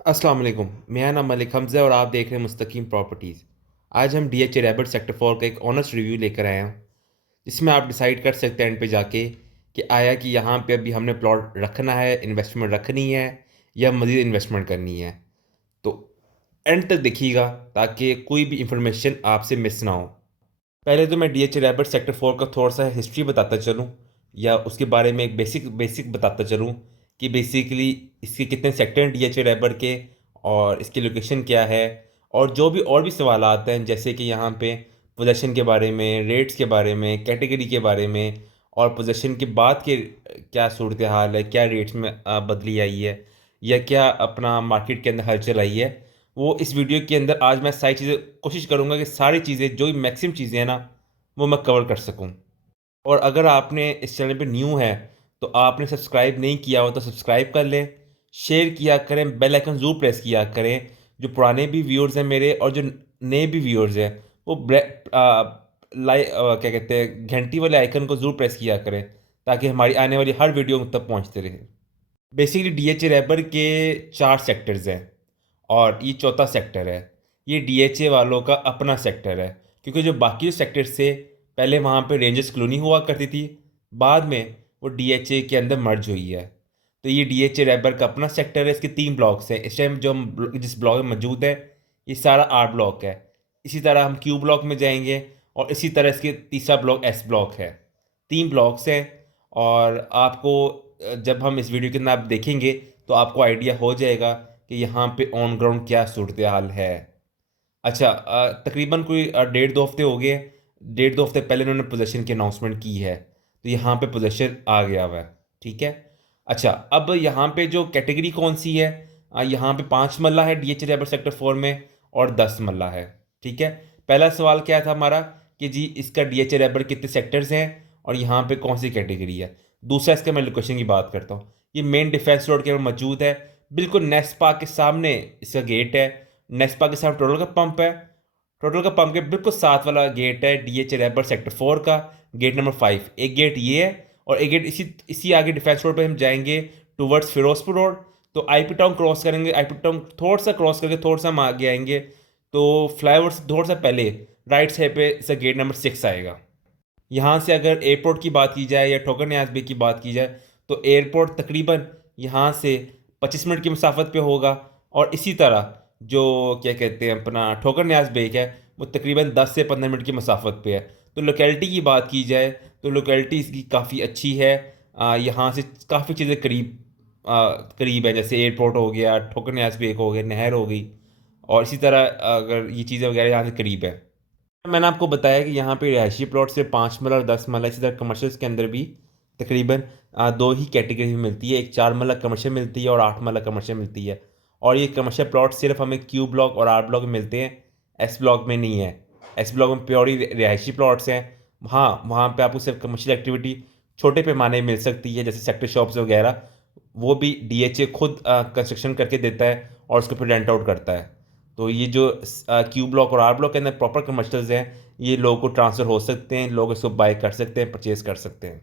अस्सलाम वालेकुम। मेरा नाम मलिक हमज़ा है और आप देख रहे हैं मुस्तकीम प्रॉपर्टीज़। आज हम डीएच रैबिट सेक्टर 4 का एक ऑनेस्ट रिव्यू लेकर आए हैं, जिसमें आप डिसाइड कर सकते हैं एंड पे जाके कि आया कि यहाँ पे अभी हमने प्लॉट रखना है, इन्वेस्टमेंट रखनी है या मज़ीद इन्वेस्टमेंट करनी है। तो एंड तक देखिएगा ताकि कोई भी इंफॉर्मेशन आपसे मिस ना हो। पहले तो मैं डीएच रैबिट सेक्टर 4 का थोड़ा सा हिस्ट्री बताता चलूँ या उसके बारे में एक बेसिक बेसिक बताता चलूँ कि बेसिकली इसके कितने सेक्टर हैं डीएच रैबिट के और इसकी लोकेशन क्या है, और जो भी और भी सवाल आते हैं जैसे कि यहाँ पे पोजेशन के बारे में, रेट्स के बारे में, कैटेगरी के बारे में, और पोजेशन के बाद के क्या सूरत हाल है, क्या रेट्स में बदली आई है या क्या अपना मार्केट के अंदर हलचल आई है, वो इस वीडियो के अंदर आज मैं सारी चीज़ें कोशिश करूँगा कि सारी चीज़ें जो भी मैक्सिमम चीज़ें हैं ना वो मैं कवर कर सकूँ। और अगर आपने इस चैनल पे न्यू है तो आपने सब्सक्राइब नहीं किया हो तो सब्सक्राइब कर लें, शेयर किया करें, बेल आइकन ज़रूर प्रेस किया करें। जो पुराने भी व्यूअर्स हैं मेरे और जो नए भी व्यूअर्स हैं वो क्या कहते हैं, घंटी वाले आइकन को ज़रूर प्रेस किया करें ताकि हमारी आने वाली हर वीडियो उन तक पहुँचते रहे। बेसिकली डीएचए रैबर के 4 सेक्टर्स हैं और ये चौथा सेक्टर है। ये डीएचए वालों का अपना सेक्टर है, क्योंकि जो बाकी जो सेक्टर्स थे पहले वहाँ पे रेंजर्स कॉलोनी हुआ करती थी, बाद में वो डीएचए के अंदर मर्ज हुई है। तो ये डीएचए रैबर का अपना सेक्टर है। इसके 3 ब्लॉक्स हैं इस टाइम जो हम जिस ब्लॉक में मौजूद है। ये सारा आर ब्लॉक है। इसी तरह हम क्यू ब्लॉक में जाएंगे और इसी तरह इसके तीसरा ब्लॉक एस ब्लॉक है। 3 ब्लॉक्स हैं और आपको जब हम इस वीडियो के अंदर आप देखेंगे तो आपको आइडिया हो जाएगा कि यहाँ पे ऑन ग्राउंड क्या सूरत हाल है। अच्छा, तकरीबन कोई 1.5-2 हफ्ते हो गए। 1.5-2 हफ्ते पहले इन्होंने पोजेशन की अनाउंसमेंट की है, तो यहाँ पे पोजेशन आ गया हुआ है। ठीक है। अच्छा, अब यहाँ पे जो कैटेगरी कौन सी है, यहाँ पे 5 मल्ला है डीएच रैबर सेक्टर 4 में और 10 मल्ला है। ठीक है। पहला सवाल क्या था हमारा कि जी इसका डीएच रैबर कितने सेक्टर्स हैं और यहाँ पे कौन सी कैटेगरी है। दूसरा इसका मैं लोकेशन की बात करता हूँ। ये मेन डिफेंस रोड के ऊपर मौजूद है, बिल्कुल नेस्पा के सामने इसका गेट है। नेस्पा के सामने टोटल का पंप है। टोटल का पंप के बिल्कुल साथ वाला गेट है डीएच रैबर सेक्टर 4 का, गेट नंबर 5। एक गेट ये है और एक गेट इसी इसी आगे डिफेंस रोड पे हम जाएंगे टूवर्ड्स फिरोजपुर रोड। तो आईपी टाउन क्रॉस करेंगे, आईपी टाउन थोड़ा सा क्रॉस करके थोड़ा सा हम आगे आएंगे तो फ्लाईओवर से थोड़ा सा पहले राइट साइड पे इसका गेट नंबर 6 आएगा। यहाँ से अगर एयरपोर्ट की बात की जाए या ठोकर न्याज बे की बात की जाए तो एयरपोर्ट तकरीबन यहाँ से 25 मिनट की मुसाफत पे होगा। और इसी तरह जो क्या कहते हैं अपना ठोकर न्याज बेक है वो तकरीबन 10 से 15 मिनट की मुसाफत पे है। तो लोकेलिटी की बात की जाए तो लोकेलिटी इसकी काफ़ी अच्छी है। यहाँ से काफ़ी चीज़ें करीब है, जैसे एयरपोर्ट हो गया, ठोकर न्याज बेक हो गया, नहर हो गई, और इसी तरह अगर ये चीज़ें वगैरह यहाँ से करीब है। मैंने आपको बताया कि यहाँ पे रिहायशी प्लॉट से 5 मरला और 10 मरला, इसी तरह कमर्शियल्स के अंदर भी तकरीबन दो ही कैटेगरी में मिलती है। एक 4 मरला कमर्शियल मिलती है और 8 मरला कमर्शियल मिलती है। और ये कमर्शियल प्लॉट सिर्फ हमें क्यू ब्लॉक और आर ब्लॉक में मिलते हैं, एस ब्लॉक में नहीं है। एस ब्लॉक में प्योरी रिहायशी प्लॉट्स हैं। हाँ, वहाँ पे आपको सिर्फ कमर्शियल एक्टिविटी छोटे पैमाने में मिल सकती है, जैसे सेक्टर शॉप्स वगैरह। वो भी डीएचए खुद कंस्ट्रक्शन करके देता है और उसके फिर रेंट आउट करता है। तो ये जो क्यू ब्लॉक और आर ब्लॉक के अंदर प्रॉपर कमर्शियल्स हैं, ये लोगों को ट्रांसफ़र हो सकते हैं, लोग इसको बाय कर सकते हैं, परचेज़ कर सकते हैं।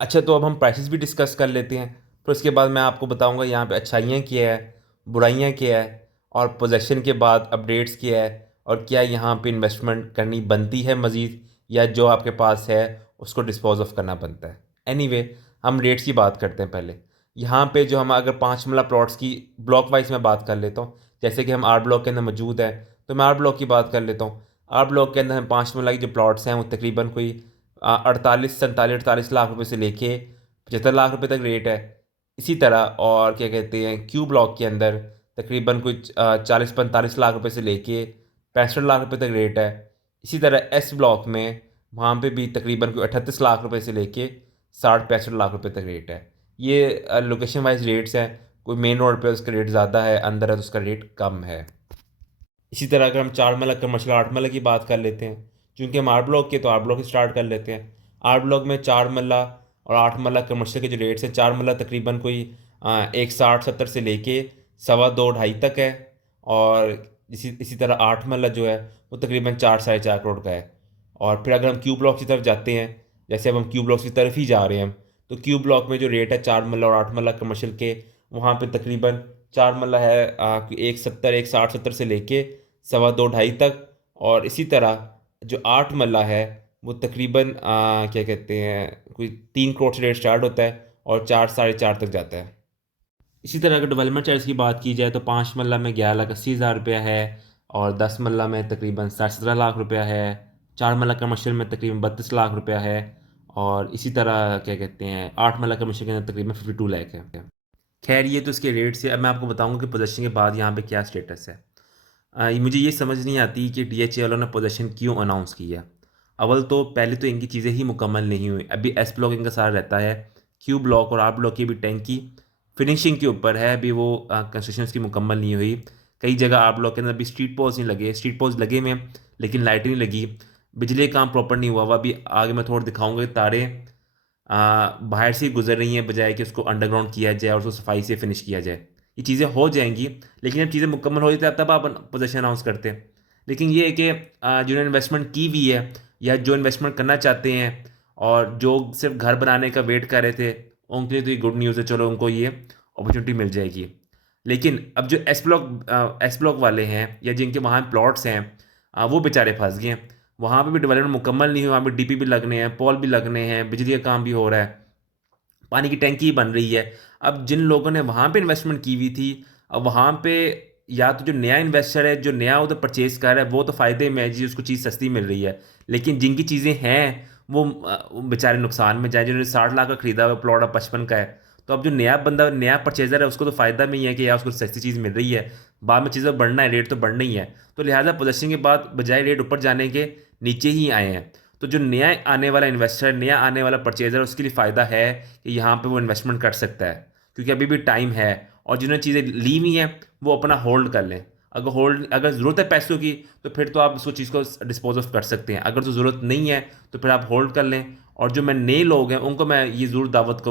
अच्छा, तो अब हम प्राइसेस भी डिस्कस कर लेते हैं। फिर उसके बाद मैं आपको बताऊंगा यहाँ पे अच्छाइयाँ क्या है, बुराइयाँ क्या है, और पोजेशन के बाद अपडेट्स क्या है, और क्या यहाँ पे इन्वेस्टमेंट करनी बनती है मज़ीद, या जो आपके पास है उसको डिस्पोज ऑफ करना बनता है। एनीवे, हम रेट्स की बात करते हैं पहले। यहाँ पे जो हम अगर 5 मरला प्लॉट्स की ब्लॉक वाइज में बात कर लेता हूँ, जैसे कि हम आर ब्लॉक के अंदर मौजूद है तो मैं आर ब्लॉक की बात कर लेता हूँ। आर ब्लॉक के अंदर हम 5 मरला की जो प्लॉट्स हैं वो तकरीबन कोई 48 47 48 लाख रुपए से लेके 75 लाख रुपए तक रेट है। इसी तरह और क्या कहते हैं क्यू ब्लॉक के अंदर तकरीबन कुछ 40 45 लाख रुपए से लेके 65 लाख रुपए तक रेट है। इसी तरह एस ब्लॉक में वहाँ पे भी तकरीबन कोई 38 लाख रुपए से लेके 60 65 लाख रुपए तक रेट है। ये लोकेशन वाइज रेट्स हैं। कोई मेन रोड पे उसका रेट ज़्यादा है, अंदर है तो उसका रेट कम है। इसी तरह अगर हम 4 मरला कमर्शियल 8 मरला की बात कर लेते हैं, चूँकि हम आर ब्लॉक के तो आर ब्लॉक स्टार्ट कर लेते हैं। आर ब्लॉक में 4 मरला और 8 मरला कमर्शियल के जो रेट्स हैं, 4 मरला तकरीबन कोई 160 70 से लेके 2.25 2.5 तक है। और इसी इसी तरह 8 मरला जो है वो तकरीबन 4 साढ़े 4 करोड़ का है। और फिर अगर हम क्यू ब्लॉक की तरफ जाते हैं, जैसे अब हम क्यू ब्लॉक की तरफ ही जा रहे हैं हम, तो क्यू ब्लॉक में जो रेट है 4 मरला और 8 मरला कमर्शियल के, वहाँ पे तकरीबन 4 मरला है 170 160 70 से लेके 2.25 तक। और इसी तरह जो 8 मरला है वो तकरीबन क्या कहते हैं कोई 3 करोड़ से रेट स्टार्ट होता है और 4 4.5 तक जाता है। इसी तरह अगर डेवलपमेंट चार्ज की बात की जाए तो 5 मरला में 11,80,000 रुपया है, और 10 मरला में तकरीबन 17 लाख रुपया है, 4 मरला कमर्शियल में तकरीबन 32 लाख रुपया है, और इसी तरह क्या कहते हैं 8 मरला कमर्शियल के अंदर तकरीबन 52 लाख है। खैर ये तो इसके रेट्स है। अब मैं आपको बताऊंगा कि पोजेशन के बाद यहाँ पे क्या स्टेटस है। मुझे ये समझ नहीं आती कि DHA वालों ने पोजेशन क्यों अनाउंस किया। अव्वल तो पहले तो इनकी चीज़ें ही मुकम्मल नहीं हुई, अभी एस ब्लॉक इनका सारा रहता है, क्यू ब्लॉक और आर ब्लॉक की भी टैंकी फिनिशिंग के ऊपर है, अभी वो कंस्ट्रक्शन उसकी मुकम्मल नहीं हुई। कई जगह आर ब्लॉक के अंदर अभी स्ट्रीट पोल्स नहीं लगे, स्ट्रीट पोल्स लगे हुए हैं लेकिन लाइट नहीं लगी, बिजली का काम प्रॉपर नहीं हुआ हुआ। अभी आगे मैं थोड़ा दिखाऊंगा कि तारे बाहर से ही गुजर रही हैं बजाय कि उसको अंडरग्राउंड किया जाए और उसको सफाई से फिनिश किया जाए। ये चीज़ें हो जाएंगी, लेकिन जब चीज़ें मुकम्मल हो जाती है तब आप पोजीशन अनाउंस करते हैं। लेकिन ये है कि जिन्होंने इन्वेस्टमेंट की हुई है या जो इन्वेस्टमेंट करना चाहते हैं और जो सिर्फ घर बनाने का वेट कर रहे थे, उनके लिए तो ये गुड न्यूज़ है, चलो उनको ये अपॉर्चुनिटी मिल जाएगी। लेकिन अब जो एस ब्लॉक वाले हैं या जिनके वहाँ प्लॉट्स हैं वो बेचारे फंस गए हैं। वहाँ पे भी डेवलपमेंट मुकम्मल नहीं हुआ, वहाँ पे DP भी लगने हैं, पोल भी लगने हैं, बिजली का काम भी हो रहा है, पानी की टैंकी बन रही है। अब जिन लोगों ने वहाँ पे इन्वेस्टमेंट की हुई थी, अब वहाँ पे या तो जो नया इन्वेस्टर है जो नया उधर परचेज कर रहा है वो तो फ़ायदे में है जी, उसको चीज़ सस्ती मिल रही है। लेकिन जिनकी चीज़ें हैं वो बेचारे नुकसान में जाए। जिन्होंने 60 लाख का खरीदा हुआ प्लॉट अब 55 का है, तो अब जो नया बंदा नया परचेजर है उसको तो फ़ायदा में ही है कि यार उसको सस्ती चीज़ मिल रही है, बाद में चीज़ें बढ़ना है, रेट तो बढ़ना ही है। तो लिहाजा पोजेशन के बाद बजाय रेट ऊपर जाने के नीचे ही आए हैं। तो जो नया आने वाला इन्वेस्टर, नया आने वाला परचेजर, उसके लिए फ़ायदा है कि यहाँ पे वो इन्वेस्टमेंट कर सकता है, क्योंकि अभी भी टाइम है। और जिन्होंने चीज़ें ली हुई हैं वो अपना होल्ड कर लें। अगर ज़रूरत है पैसों की तो फिर तो आप उसको चीज़ को डिस्पोज ऑफ कर सकते हैं, अगर तो ज़रूरत नहीं है तो फिर आप होल्ड कर लें। और जो मैं नए लोग हैं उनको मैं ये ज़रूर दावत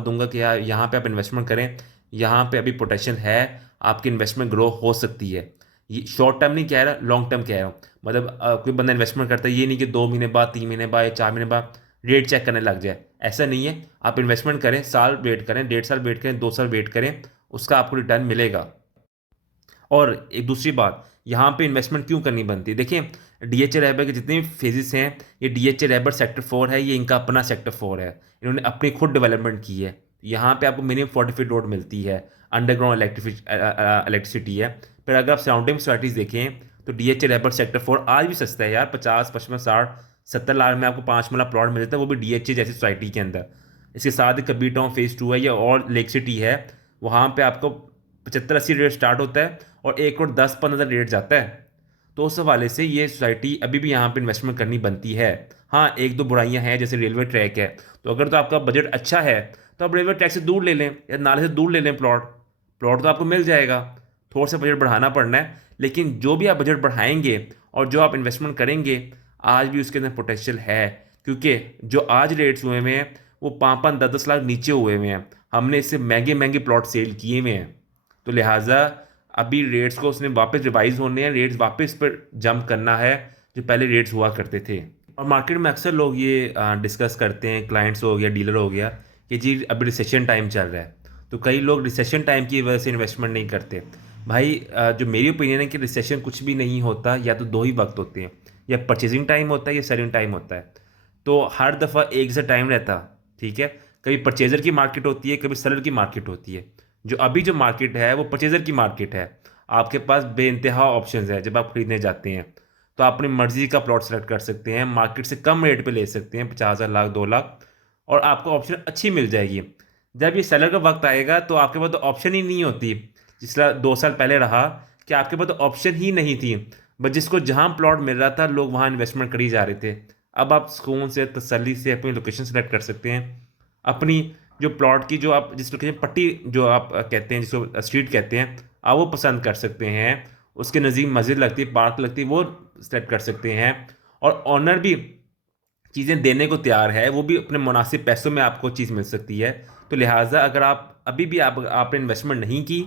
दूंगा कि यार यहाँ पे आप इन्वेस्टमेंट करें, यहाँ पे अभी पोटेंशियल है, आपकी इन्वेस्टमेंट ग्रो हो सकती है। ये शॉर्ट टर्म नहीं कह रहा, लॉन्ग टर्म कह रहा हूँ। मतलब कोई बंदा इन्वेस्टमेंट करता है, ये नहीं कि 2 महीने बाद, 3 महीने बाद या 4 महीने बाद रेट चेक करने लग जाए, ऐसा नहीं है। आप इन्वेस्टमेंट करें, साल वेट करें, 1.5 साल वेट करें, 2 साल वेट करें, उसका आपको रिटर्न मिलेगा। और एक दूसरी बात, यहाँ पे इन्वेस्टमेंट क्यों करनी बनती है, देखिए DHA रैबर के जितने भी फेजेस हैं, ये DHA रैबर सेक्टर 4 है, ये इनका अपना सेक्टर 4 है, इन्होंने अपनी खुद डेवलपमेंट की है। यहाँ पे आपको मिनिमम 40 फीट रोड मिलती है, अंडरग्राउंड इलेक्ट्रिसिटी है। फिर अगर आप सराउंडिंग सोसाइटीज़ देखें तो DHA रैबर सेक्टर 4 आज भी सस्ता है यार, 50 55 60 70 लाख में आपको 5 मरला प्लॉट मिल जाता है, वो भी DHA जैसी सोसाइटी के अंदर। इसके साथ ही कबीर टाउन फेज़ 2 है या और लेक सिटी है, वहाँ पे आपको 75-80 रेट स्टार्ट होता है और 1 करोड़ 10-15 रेट जाता है। तो उस हवाले से ये सोसाइटी अभी भी यहाँ पे इन्वेस्टमेंट करनी बनती है। हाँ, एक दो बुराइयाँ हैं, जैसे रेलवे ट्रैक है, तो अगर तो आपका बजट अच्छा है तो आप रेलवे ट्रैक से दूर ले लें या नाले से दूर ले लें प्लॉट, प्लॉट तो आपको मिल जाएगा। थोड़ा सा बजट बढ़ाना पड़ना है, लेकिन जो भी आप बजट बढ़ाएंगे और जो आप इन्वेस्टमेंट करेंगे आज भी उसके अंदर पोटेंशियल है, क्योंकि जो आज रेट्स हुए हुए हैं वो 5-5 10-10 लाख नीचे हुए हुए हैं। हमने इससे महंगे महंगे प्लॉट सेल किए हुए हैं, तो लिहाजा अभी रेट्स को उसने वापस रिवाइज होने हैं, रेट्स वापस पर जंप करना है जो पहले रेट्स हुआ करते थे। और मार्केट में अक्सर लोग ये डिस्कस करते हैं, क्लाइंट्स हो गया, डीलर हो गया, कि जी अभी रिसेशन टाइम चल रहा है, तो कई लोग रिसेशन टाइम की वजह से इन्वेस्टमेंट नहीं करते। भाई जो मेरी ओपिनियन है कि रिसेशन कुछ भी नहीं होता, या तो दो ही वक्त होते हैं, या परचेजिंग टाइम होता है या सेलिंग टाइम होता है। तो हर दफ़ा एक जैसा टाइम रहता, ठीक है, कभी परचेजर की मार्केट होती है, कभी सेलर की मार्केट होती है। जो अभी जो मार्केट है वो परचेजर की मार्केट है, आपके पास बेइंतहा ऑप्शंस है। जब आप खरीदने जाते हैं तो आप अपनी मर्जी का प्लॉट सेलेक्ट कर सकते हैं, मार्केट से कम रेट पे ले सकते हैं, 50,000 लाख 2 लाख, और आपको ऑप्शन अच्छी मिल जाएगी। जब ये सेलर का वक्त आएगा तो आपके पास तो ऑप्शन ही नहीं होती, जिसला 2 साल पहले रहा कि आपके पास तो ऑप्शन ही नहीं थी, बस जिसको जहाँ प्लॉट मिल रहा था लोग वहाँ इन्वेस्टमेंट कर ही जा रहे थे। अब आप सुकून से तसल्ली से अपनी लोकेशन सेलेक्ट कर सकते हैं, अपनी जो प्लॉट की जो आप जिस लोकेशन पट्टी जो आप कहते हैं, जिसको स्ट्रीट कहते हैं, आप वो पसंद कर सकते हैं। उसके नज़दीक मस्जिद लगती है, पार्क लगती है, वो सेलेक्ट कर सकते हैं। और ऑनर भी चीज़ें देने को तैयार है, वो भी अपने मुनासिब पैसों में आपको चीज़ मिल सकती है। तो लिहाजा अगर आप अभी भी आपने इन्वेस्टमेंट नहीं की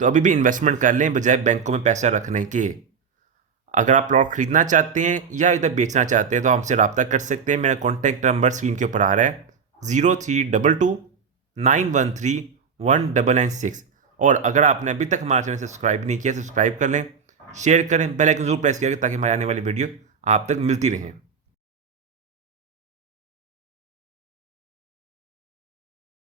तो अभी भी इन्वेस्टमेंट कर लें, बजाय बैंकों में पैसा रखने के। अगर आप प्लॉट खरीदना चाहते हैं या इधर बेचना चाहते हैं तो हमसे रब्ता कर सकते हैं। मेरा कॉन्टैक्ट नंबर स्क्रीन के ऊपर आ रहा है, 0322 913 1996। और अगर आपने अभी तक हमारा चैनल सब्सक्राइब नहीं किया, सब्सक्राइब कर लें, शेयर करें, बेल आइकन जरूर प्रेस किया ताकि हमारी आने वाली वीडियो आप तक मिलती रहें।